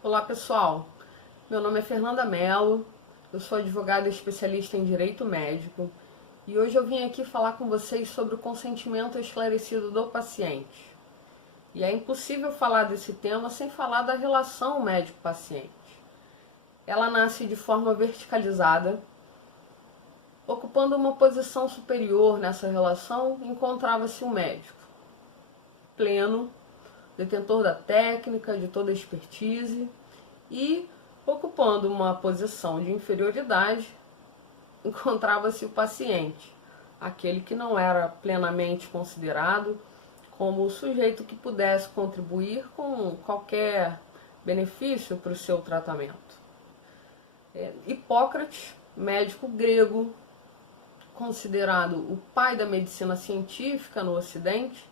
Olá pessoal, meu nome é Fernanda Mello, eu sou advogada especialista em direito médico e hoje eu vim aqui falar com vocês sobre o consentimento esclarecido do paciente. E é impossível falar desse tema sem falar da relação médico-paciente. Ela nasce de forma verticalizada. Ocupando uma posição superior nessa relação, encontrava-se o médico, pleno, detentor da técnica, de toda a expertise, e ocupando uma posição de inferioridade, encontrava-se o paciente, aquele que não era plenamente considerado como o sujeito que pudesse contribuir com qualquer benefício para o seu tratamento. Hipócrates, médico grego, considerado o pai da medicina científica no Ocidente,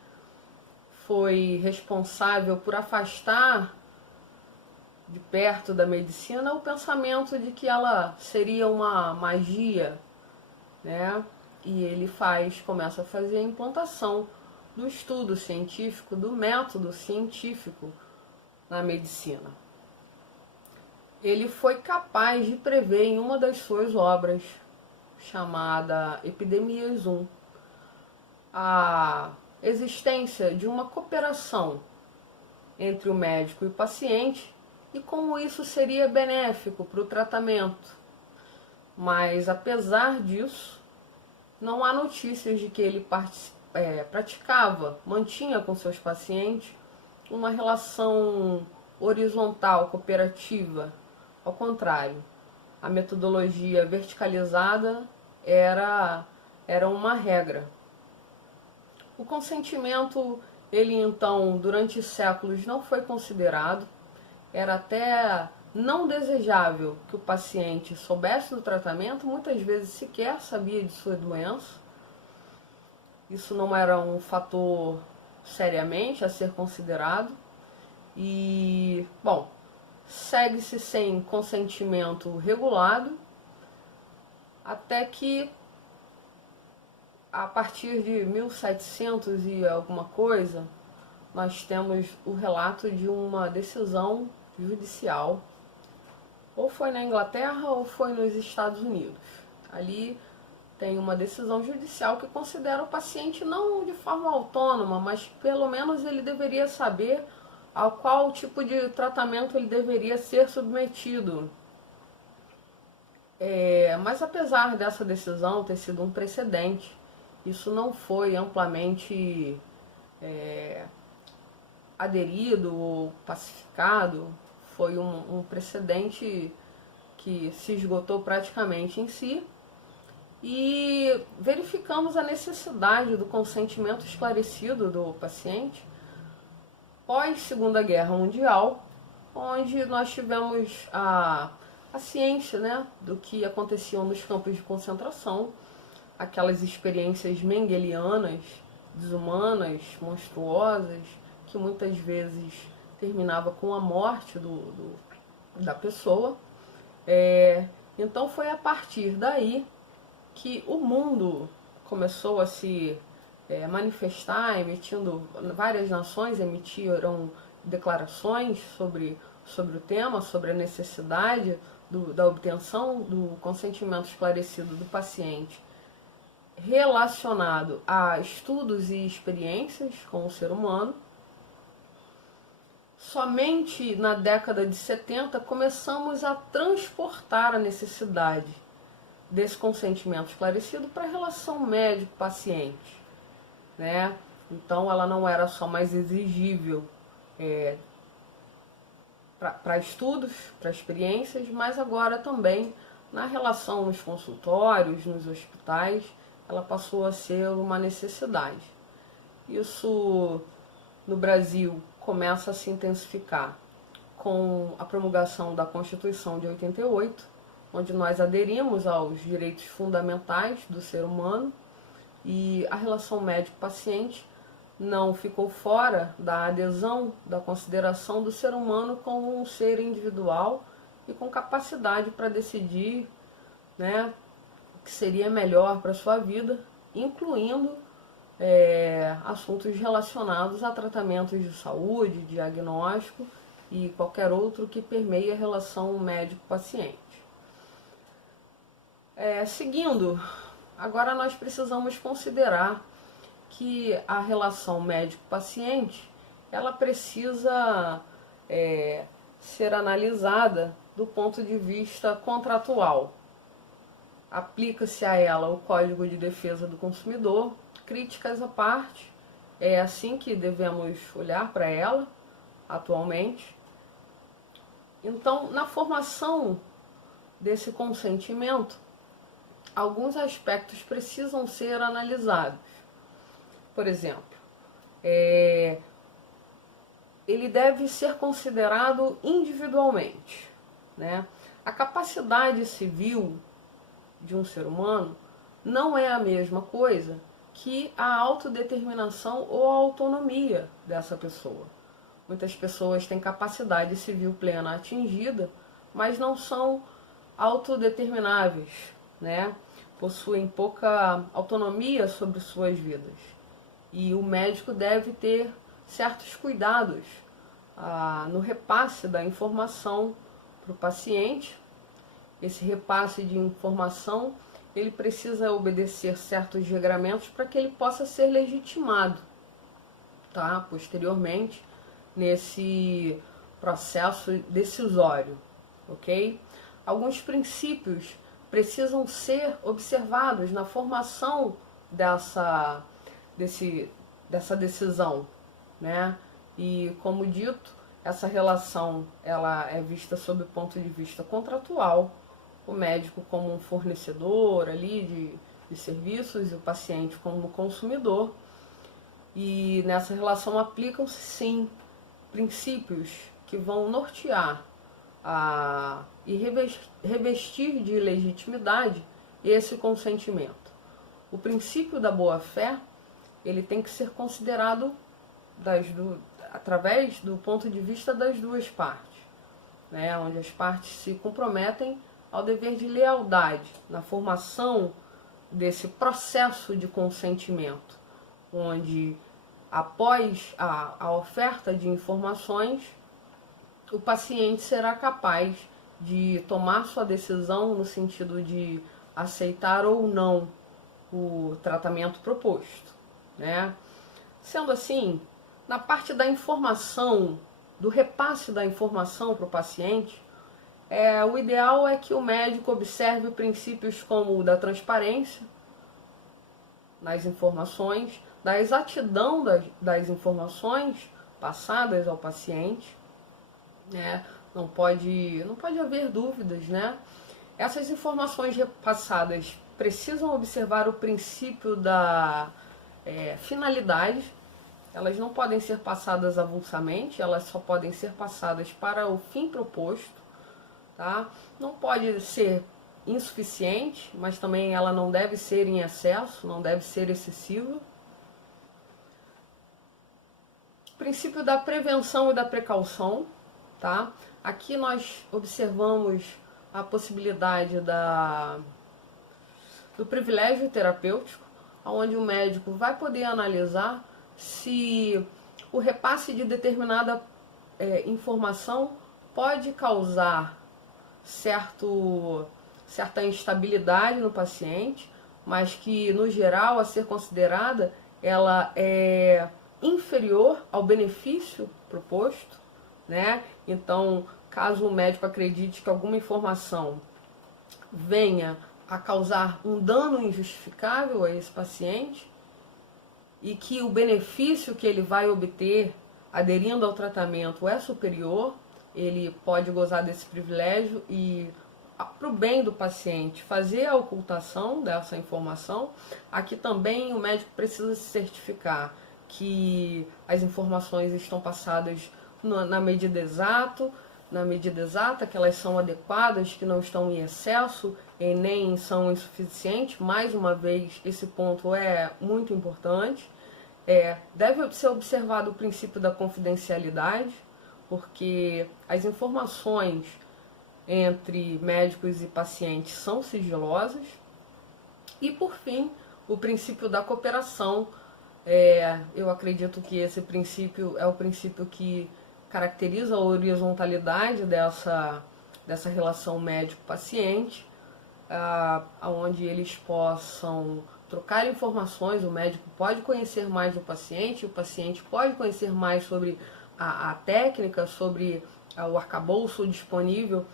foi responsável por afastar de perto da medicina o pensamento de que ela seria uma magia, né? E ele começa a fazer a implantação do estudo científico, do método científico na medicina. Ele foi capaz de prever em uma das suas obras, chamada Epidemias I, a existência de uma cooperação entre o médico e o paciente e como isso seria benéfico para o tratamento. Mas, apesar disso, não há notícias de que ele mantinha com seus pacientes uma relação horizontal, cooperativa. Ao contrário, a metodologia verticalizada era uma regra. O consentimento, ele então, durante séculos, não foi considerado. Era até não desejável que o paciente soubesse do tratamento, muitas vezes sequer sabia de sua doença. Isso não era um fator seriamente a ser considerado. E, bom, segue-se sem consentimento regulado, até que a partir de 1700 e alguma coisa, nós temos o relato de uma decisão judicial, ou foi na Inglaterra ou foi nos Estados Unidos. Ali tem uma decisão judicial que considera o paciente não de forma autônoma, mas pelo menos ele deveria saber a qual tipo de tratamento ele deveria ser submetido. Mas apesar dessa decisão ter sido um precedente, isso não foi amplamente aderido ou pacificado. Foi um precedente que se esgotou praticamente em si, e verificamos a necessidade do consentimento esclarecido do paciente pós Segunda Guerra Mundial, onde nós tivemos a ciência, né, do que acontecia nos campos de concentração, aquelas experiências mengelianas, desumanas, monstruosas, que muitas vezes terminava com a morte da pessoa. Então foi a partir daí que o mundo começou a se manifestar, várias nações emitiram declarações sobre o tema, sobre a necessidade da obtenção do consentimento esclarecido do paciente relacionado a estudos e experiências com o ser humano. Somente na década de 70 começamos a transportar a necessidade desse consentimento esclarecido para a relação médico-paciente, né? Então ela não era só mais exigível para estudos, para experiências, mas agora também na relação nos consultórios, nos hospitais, ela passou a ser uma necessidade. Isso no Brasil começa a se intensificar com a promulgação da Constituição de 88, onde nós aderimos aos direitos fundamentais do ser humano, e a relação médico-paciente não ficou fora da adesão, da consideração do ser humano como um ser individual e com capacidade para decidir, né, o que seria melhor para a sua vida, incluindo assuntos relacionados a tratamentos de saúde, diagnóstico e qualquer outro que permeie a relação médico-paciente. Seguindo, agora nós precisamos considerar que a relação médico-paciente ela precisa ser analisada do ponto de vista contratual. Aplica-se a ela o Código de Defesa do Consumidor, críticas à parte, é assim que devemos olhar para ela atualmente. Então, na formação desse consentimento, alguns aspectos precisam ser analisados. Por exemplo, ele deve ser considerado individualmente, né? A capacidade civil de um ser humano não é a mesma coisa que a autodeterminação ou a autonomia dessa pessoa. Muitas pessoas têm capacidade civil plena atingida, mas não são autodetermináveis, né? Possuem pouca autonomia sobre suas vidas. E o médico deve ter certos cuidados no repasse da informação para o paciente. Esse repasse de informação, ele precisa obedecer certos regramentos para que ele possa ser legitimado, tá? Posteriormente, nesse processo decisório, ok? Alguns princípios precisam ser observados na formação dessa decisão, né? E como dito, essa relação ela é vista sob o ponto de vista contratual, o médico como um fornecedor ali de serviços e o paciente como consumidor. E nessa relação aplicam-se sim princípios que vão nortear e revestir de legitimidade esse consentimento. O princípio da boa-fé ele tem que ser considerado através do ponto de vista das duas partes, né, onde as partes se comprometem ao dever de lealdade na formação desse processo de consentimento, onde após a oferta de informações, o paciente será capaz de tomar sua decisão no sentido de aceitar ou não o tratamento proposto, né? Sendo assim, na parte da informação, do repasse da informação para o paciente, o ideal é que o médico observe princípios como o da transparência nas informações, da exatidão das informações passadas ao paciente, né? Não pode haver dúvidas, né? Essas informações repassadas precisam observar o princípio da finalidade. Elas não podem ser passadas avulsamente, elas só podem ser passadas para o fim proposto, tá? Não pode ser insuficiente, mas também ela não deve ser em excesso, não deve ser excessiva. Princípio da prevenção e da precaução, tá? Aqui nós observamos a possibilidade do privilégio terapêutico, onde o médico vai poder analisar se o repasse de determinada informação pode causar certa instabilidade no paciente, mas que no geral a ser considerada ela é inferior ao benefício proposto, né? Então, caso o médico acredite que alguma informação venha a causar um dano injustificável a esse paciente e que o benefício que ele vai obter aderindo ao tratamento é superior, ele pode gozar desse privilégio e, para o bem do paciente, fazer a ocultação dessa informação. Aqui também o médico precisa se certificar que as informações estão passadas na medida exata, que elas são adequadas, que não estão em excesso e nem são insuficientes. Mais uma vez, esse ponto é muito importante. Deve ser observado o princípio da confidencialidade, porque as informações entre médicos e pacientes são sigilosas. E, por fim, o princípio da cooperação. Eu acredito que esse princípio é o princípio que caracteriza a horizontalidade dessa relação médico-paciente, onde eles possam trocar informações, o médico pode conhecer mais do paciente, o paciente pode conhecer mais sobre a técnica, sobre o arcabouço disponível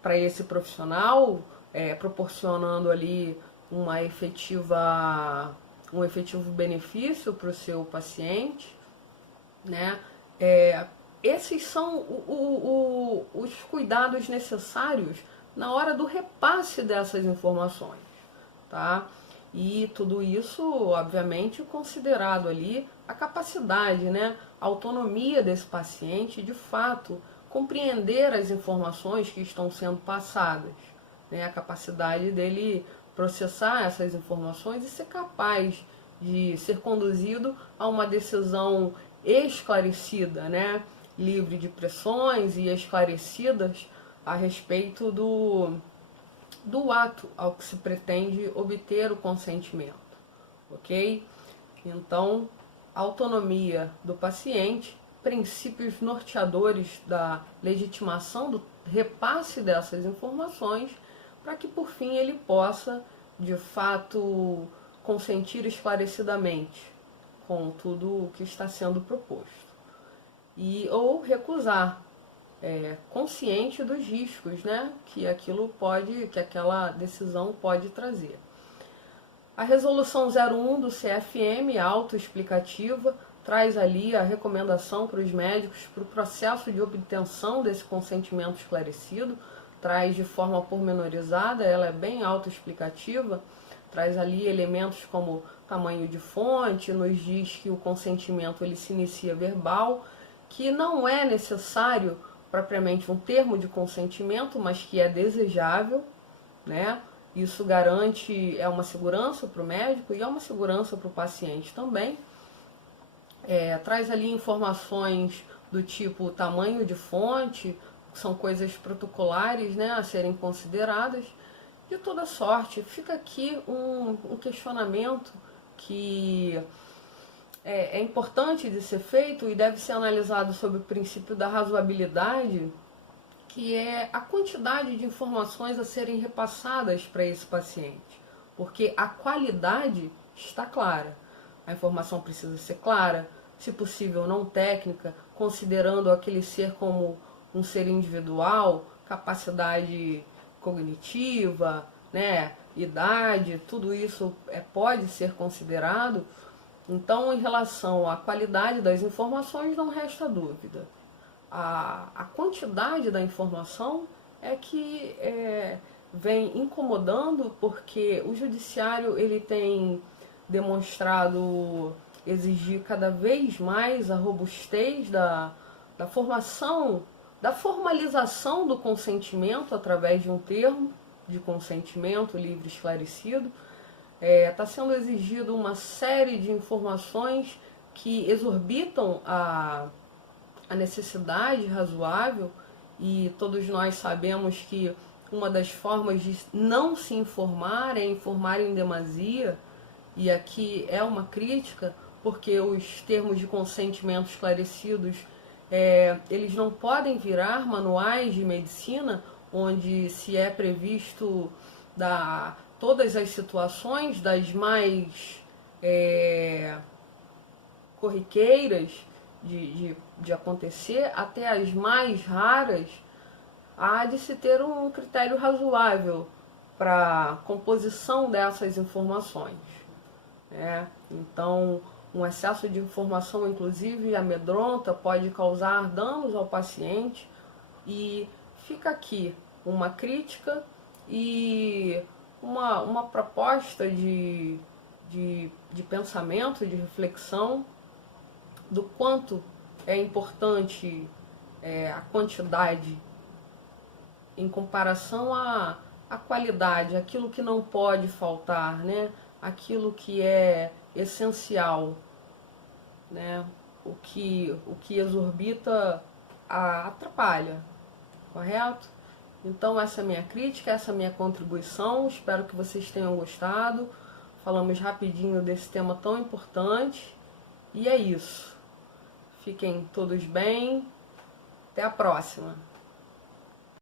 para esse profissional, proporcionando ali um efetivo benefício para o seu paciente, né? Esses são os cuidados necessários na hora do repasse dessas informações, tá? E tudo isso, obviamente, considerado ali a capacidade, né, a autonomia desse paciente de fato compreender as informações que estão sendo passadas, né, a capacidade dele processar essas informações e ser capaz de ser conduzido a uma decisão esclarecida, né, livre de pressões e esclarecidas a respeito do ato ao que se pretende obter o consentimento, ok? Então, autonomia do paciente, princípios norteadores da legitimação do repasse dessas informações, para que por fim ele possa, de fato, consentir esclarecidamente com tudo o que está sendo proposto. Ou recusar, consciente dos riscos, né, que aquela decisão pode trazer. A resolução 01 do CFM, autoexplicativa, traz ali a recomendação para os médicos para o processo de obtenção desse consentimento esclarecido, traz de forma pormenorizada, ela é bem autoexplicativa, traz ali elementos como tamanho de fonte, nos diz que o consentimento ele se inicia verbal, que não é necessário propriamente um termo de consentimento, mas que é desejável, né? Isso garante, uma segurança para o médico e é uma segurança para o paciente também. Traz ali informações do tipo tamanho de fonte, são coisas protocolares, né, a serem consideradas. De toda sorte, fica aqui um questionamento que é importante de ser feito e deve ser analisado sob o princípio da razoabilidade, que é a quantidade de informações a serem repassadas para esse paciente. Porque a qualidade está clara. A informação precisa ser clara, se possível não técnica, considerando aquele ser como um ser individual, capacidade cognitiva, né, idade, tudo isso pode ser considerado. Então, em relação à qualidade das informações, não resta dúvida. A quantidade da informação é que vem incomodando, porque o judiciário ele tem demonstrado exigir cada vez mais a robustez da formação, da formalização do consentimento através de um termo de consentimento livre e esclarecido. Está sendo exigido uma série de informações que exorbitam a necessidade razoável, e todos nós sabemos que uma das formas de não se informar é informar em demasia, e aqui é uma crítica, porque os termos de consentimento esclarecidos, eles não podem virar manuais de medicina, onde se é previsto todas as situações, das mais corriqueiras de acontecer até as mais raras, há de se ter um critério razoável para a composição dessas informações. Então, um excesso de informação, inclusive amedronta, pode causar danos ao paciente, e fica aqui uma crítica e uma proposta de pensamento, de reflexão, do quanto é importante a quantidade em comparação à qualidade, aquilo que não pode faltar, né? Aquilo que é essencial, né? O que exorbita atrapalha, correto? Então essa é a minha crítica, essa é a minha contribuição, espero que vocês tenham gostado. Falamos rapidinho desse tema tão importante, e é isso. Fiquem todos bem, Até a próxima!